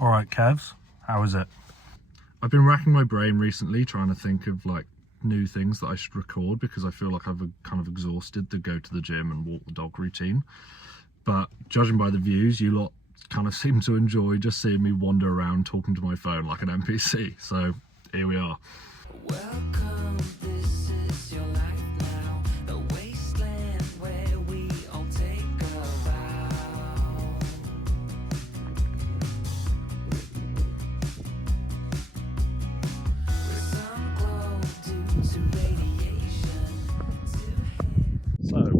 Alright Kevs, how is it? I've been racking my brain recently trying to think of like new things that I should record because I feel like I've kind of exhausted the go to the gym and walk the dog routine. But judging by the views, you lot kind of seem to enjoy just seeing me wander around talking to my phone like an NPC. So here we are. Welcome, this is your life now, the wasteland where we all take a vow. With some glow due to radiation So,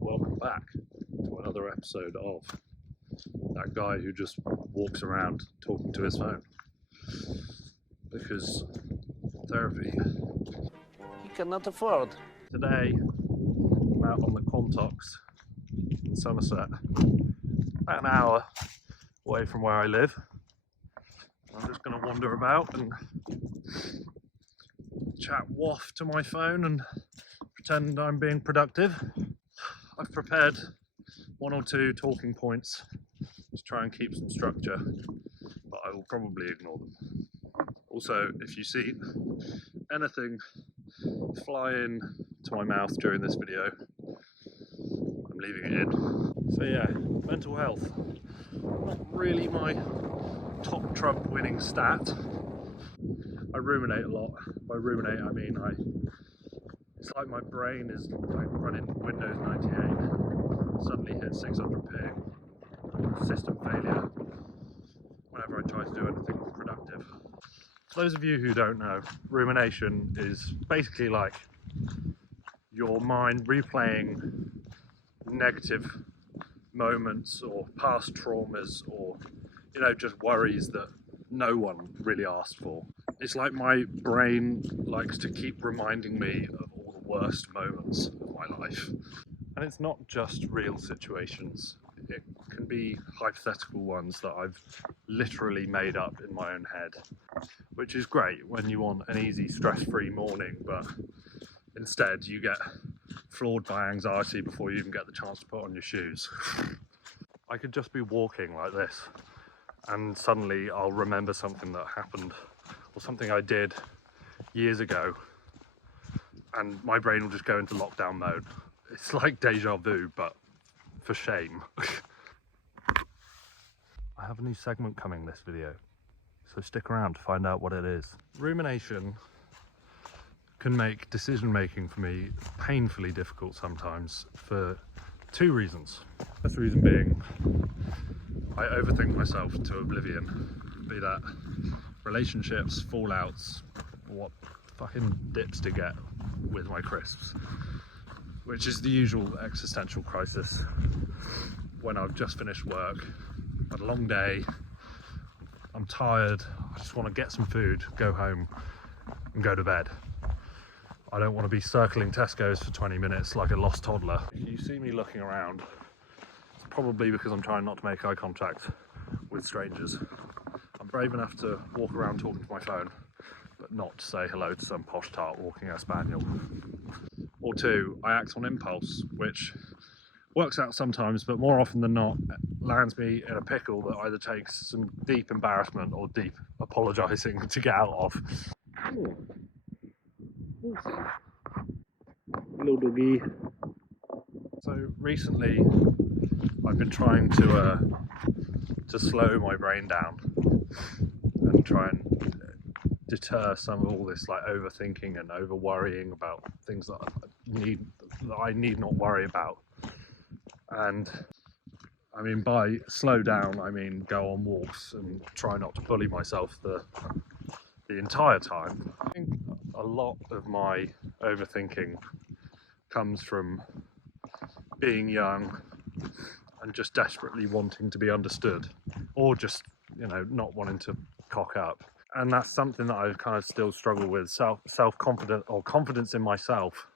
welcome back to another episode of that guy who just walks around talking to his phone. Because therapy. you cannot afford. Today, I'm out on the Quantocks in Somerset, about an hour away from where I live. I'm just going to wander about and chat waft to my phone and pretend I'm being productive. I've prepared one or two talking points to try and keep some structure, but I will probably ignore them. Also, if you see anything fly in to my mouth during this video, I'm leaving it in. So yeah, mental health. Not really my top trump winning stat. I ruminate a lot. By ruminate I mean it's like my brain is like running Windows 98, suddenly hits 600p, system failure, whenever I try to do anything productive. For those of you who don't know, rumination is basically like your mind replaying negative moments or past traumas or, you know, just worries that no one really asked for. It's like my brain likes to keep reminding me of all the worst moments of my life. And it's not just real situations. It can be hypothetical ones that I've literally made up in my own head, which is great when you want an easy, stress-free morning, but instead you get floored by anxiety before you even get the chance to put on your shoes. I could just be walking like this and suddenly I'll remember something that happened or something I did years ago and my brain will just go into lockdown mode. It's like deja vu, but for shame. I have a new segment coming this video, so stick around to find out what it is. Rumination can make decision making for me painfully difficult sometimes for two reasons. First reason being I overthink myself to oblivion, be that relationships, fallouts, or what fucking dips to get with my crisps, which is the usual existential crisis when I've just finished work, had a long day, I'm tired, I just want to get some food, go home and go to bed. I don't want to be circling Tesco's for 20 minutes like a lost toddler. If you see me looking around, it's probably because I'm trying not to make eye contact with strangers. I'm brave enough to walk around talking to my phone, but not to say hello to some posh tart walking a spaniel. Or two, I act on impulse, which works out sometimes, but more often than not lands me in a pickle that either takes some deep embarrassment or deep apologising to get out of. Little doggy. So recently I've been trying to slow my brain down and try and deter some of all this like overthinking and over worrying about things that I need not worry about. And I mean, by slow down I mean go on walks and try not to bully myself the entire time. I think a lot of my overthinking comes from being young and just desperately wanting to be understood, or just, you know, not wanting to cock up. And that's something that I kind of still struggle with. Self-confidence or confidence in myself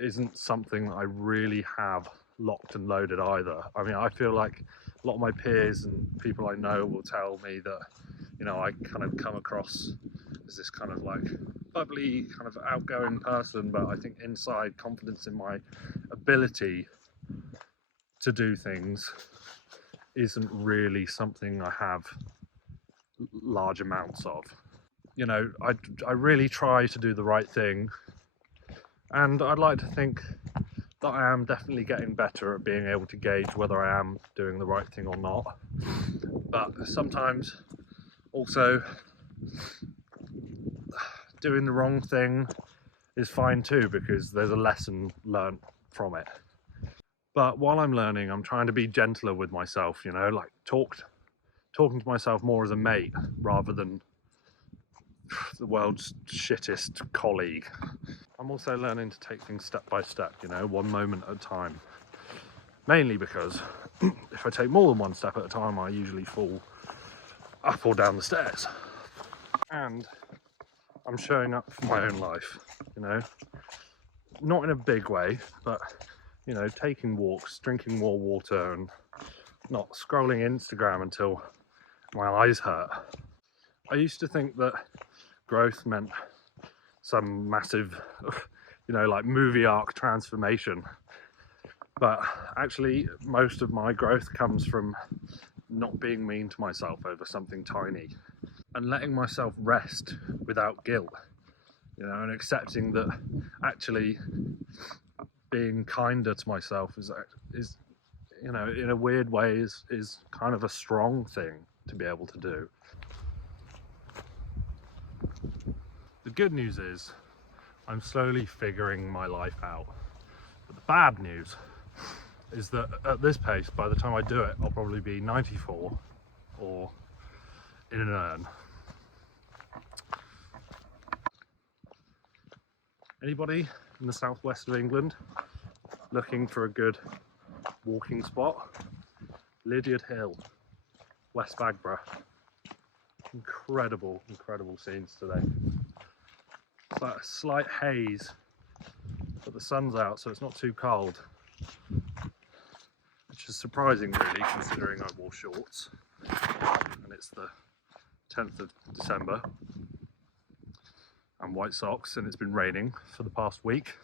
isn't something that I really have locked and loaded either. I mean, I feel like a lot of my peers and people I know will tell me that, you know, I kind of come across as this kind of like bubbly, kind of outgoing person, but I think inside confidence in my ability to do things isn't really something I have large amounts of. You know, I really try to do the right thing, and I'd like to think that I am definitely getting better at being able to gauge whether I am doing the right thing or not. But sometimes also doing the wrong thing is fine too, because there's a lesson learned from it. But while I'm learning, I'm trying to be gentler with myself, you know, like talking to myself more as a mate rather than the world's shittest colleague. I'm also learning to take things step by step, you know, one moment at a time. Mainly because if I take more than one step at a time, I usually fall up or down the stairs. And I'm showing up for my own life, you know, not in a big way, but, you know, taking walks, drinking more water, and not scrolling Instagram until my eyes hurt. I used to think that growth meant some massive, you know, like movie arc transformation. But actually, most of my growth comes from not being mean to myself over something tiny and letting myself rest without guilt, you know, and accepting that actually being kinder to myself is you know, in a weird way is kind of a strong thing to be able to do. The good news is I'm slowly figuring my life out. But the bad news is that at this pace, by the time I do it, I'll probably be 94 or in an urn. Anybody in the southwest of England looking for a good walking spot? Lydiard Hill, West Bagborough. Incredible, incredible scenes today. It's like a slight haze, but the sun's out, so it's not too cold. Which is surprising, really, considering I wore shorts. And it's the 10th of December. And white socks, and it's been raining for the past week.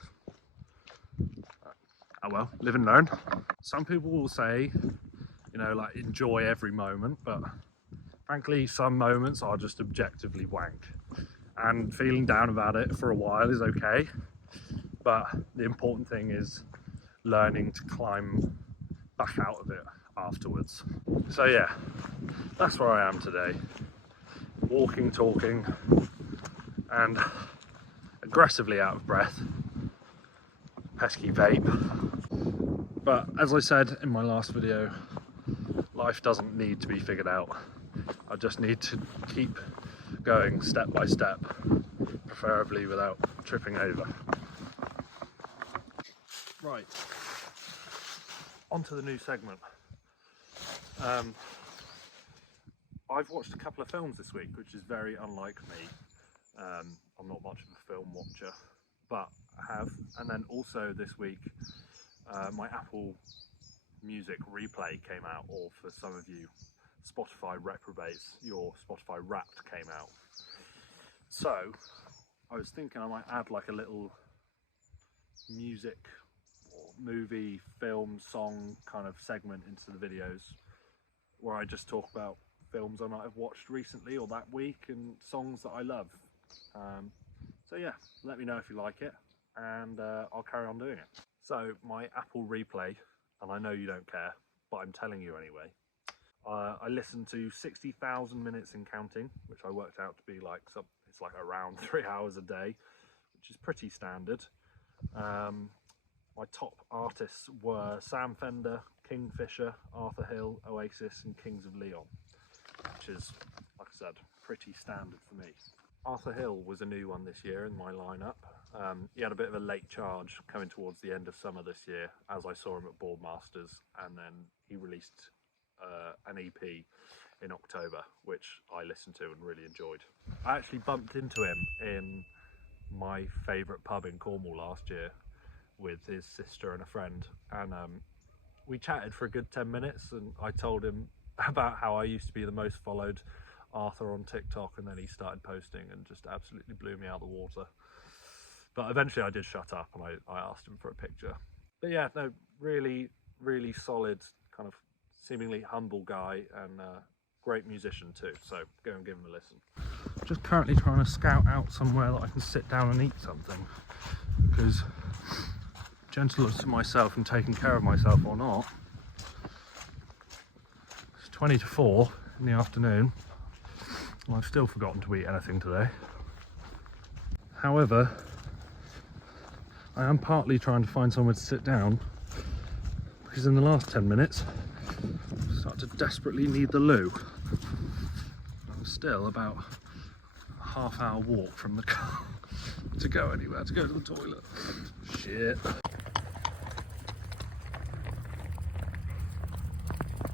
Oh well, live and learn. Some people will say, you know, like enjoy every moment, but frankly, some moments are just objectively wank. And feeling down about it for a while is okay, but the important thing is learning to climb back out of it afterwards. So yeah, that's where I am today. Walking, talking, and aggressively out of breath. Pesky vape. But as I said in my last video, life doesn't need to be figured out. I just need to keep going step by step, preferably without tripping over. Right, on to the new segment. I've watched a couple of films this week, which is very unlike me. I'm not much of a film watcher, but I have. And then also this week, my Apple Music replay came out, or for some of you Spotify reprobates, your Spotify Wrapped came out. So I was thinking I might add like a little music or movie, film, song kind of segment into the videos where I just talk about films I might have watched recently or that week and songs that I love. So yeah, let me know if you like it, and I'll carry on doing it. So my Apple replay, and I know you don't care, but I'm telling you anyway. I listened to 60,000 minutes and counting, which I worked out to be like it's like around 3 hours a day, which is pretty standard. My top artists were Sam Fender, Kingfisher, Arthur Hill, Oasis, and Kings of Leon, which is, like I said, pretty standard for me. Arthur Hill was a new one this year in my lineup. He had a bit of a late charge coming towards the end of summer this year, as I saw him at Boardmasters, and then he released an EP in October, which I listened to and really enjoyed. I actually bumped into him in my favourite pub in Cornwall last year with his sister and a friend, and we chatted for a good 10 minutes, and I told him about how I used to be the most followed Arthur on TikTok, and then he started posting and just absolutely blew me out of the water. But eventually I did shut up, and I asked him for a picture. But yeah, no, really, really solid kind of seemingly humble guy and great musician too, so go and give him a listen. Just currently trying to scout out somewhere that I can sit down and eat something, because gentle to myself and taking care of myself or not, it's 20 to 4 in the afternoon and I've still forgotten to eat anything today. However, I am partly trying to find somewhere to sit down because in the last 10 minutes I start to desperately need the loo. I'm still about a half-hour walk from the car to go anywhere, to go to the toilet. Shit.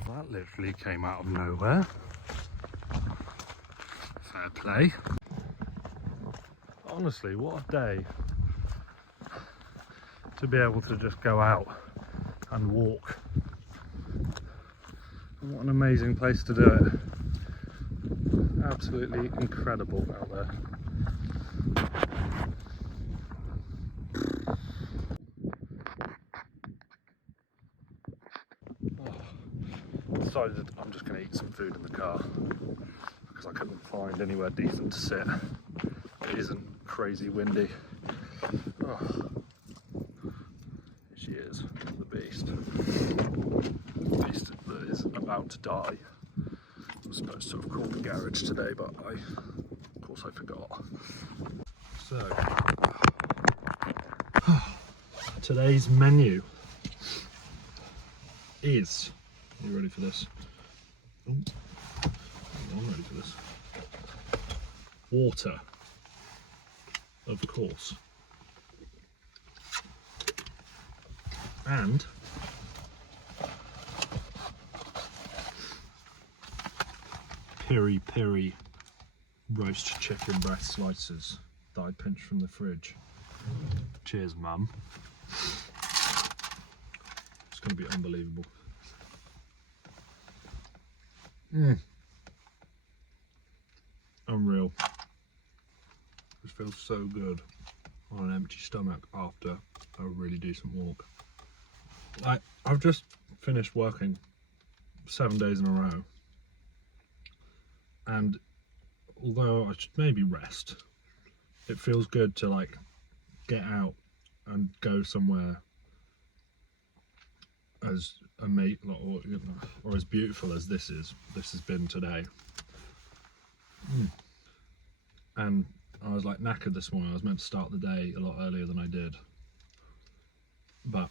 That literally came out of nowhere. Fair play. Honestly, what a day to be able to just go out and walk. What an amazing place to do it. Absolutely incredible out there. Decided I'm just going to eat some food in the car because I couldn't find anywhere decent to sit. It isn't crazy windy. Oh, here she is, the beast. The beast that is about to die. I was supposed to have called the garage today, but of course I forgot. So, today's menu is, are you ready for this? Ooh, I'm ready for this. Water, of course. And piri piri roast chicken breast slices that I pinched from the fridge. Cheers, Mum. It's going to be unbelievable. Unreal. This feels so good on an empty stomach after a really decent walk. I've just finished working 7 days in a row, and although I should maybe rest, it feels good to like get out and go somewhere as or as beautiful as this has been today. And I was like knackered this morning. I was meant to start the day a lot earlier than I did, but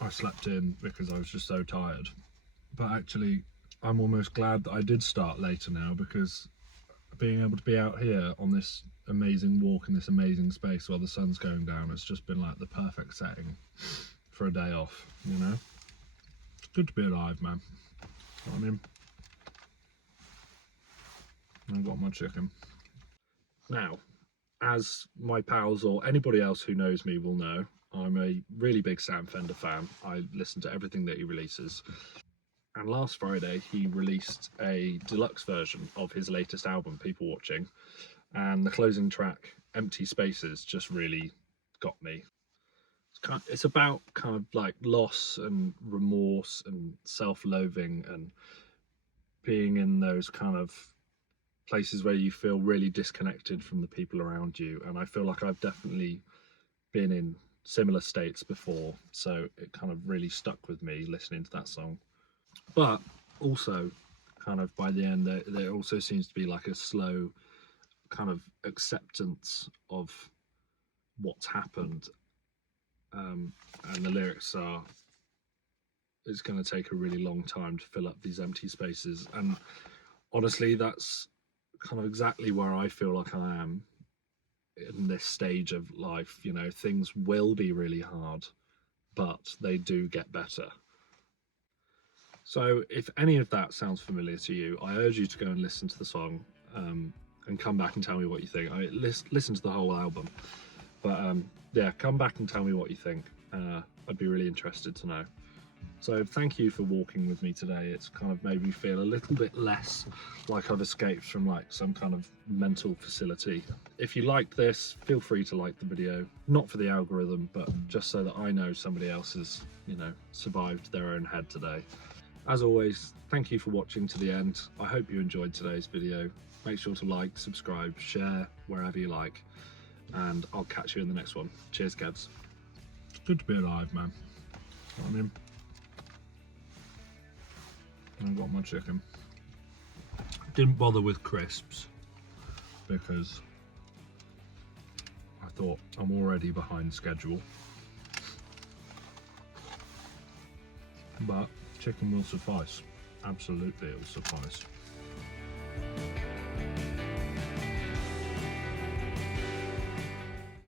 I slept in because I was just so tired. But actually I'm almost glad that I did start later now, because being able to be out here on this amazing walk in this amazing space while the sun's going down, it's just been like the perfect setting for a day off, you know? It's good to be alive, man. You know what I mean? I've got my chicken. Now, as my pals or anybody else who knows me will know, I'm a really big Sam Fender fan. I listen to everything that he releases. And last Friday, he released a deluxe version of his latest album, People Watching. And the closing track, Empty Spaces, just really got me. It's about kind of like loss and remorse and self-loathing and being in those kind of places where you feel really disconnected from the people around you. And I feel like I've definitely been in similar states before, so it kind of really stuck with me listening to that song. But also, kind of by the end, there also seems to be like a slow kind of acceptance of what's happened. And the lyrics are, it's going to take a really long time to fill up these empty spaces. And honestly, that's kind of exactly where I feel like I am in this stage of life. You know, things will be really hard, but they do get better. So if any of that sounds familiar to you, I urge you to go and listen to the song and come back and tell me what you think. Listen to the whole album, but yeah, come back and tell me what you think. I'd be really interested to know. So thank you for walking with me today. It's kind of made me feel a little bit less like I've escaped from like some kind of mental facility. If you liked this, feel free to like the video, not for the algorithm, but just so that I know somebody else has, you know, survived their own head today. As always, thank you for watching to the end. I hope you enjoyed today's video. Make sure to like, subscribe, share wherever you like, and I'll catch you in the next one. Cheers, Keds. It's good to be alive, man. You know what I mean? I got my chicken. Didn't bother with crisps because I thought I'm already behind schedule. But chicken will suffice. Absolutely, it will suffice.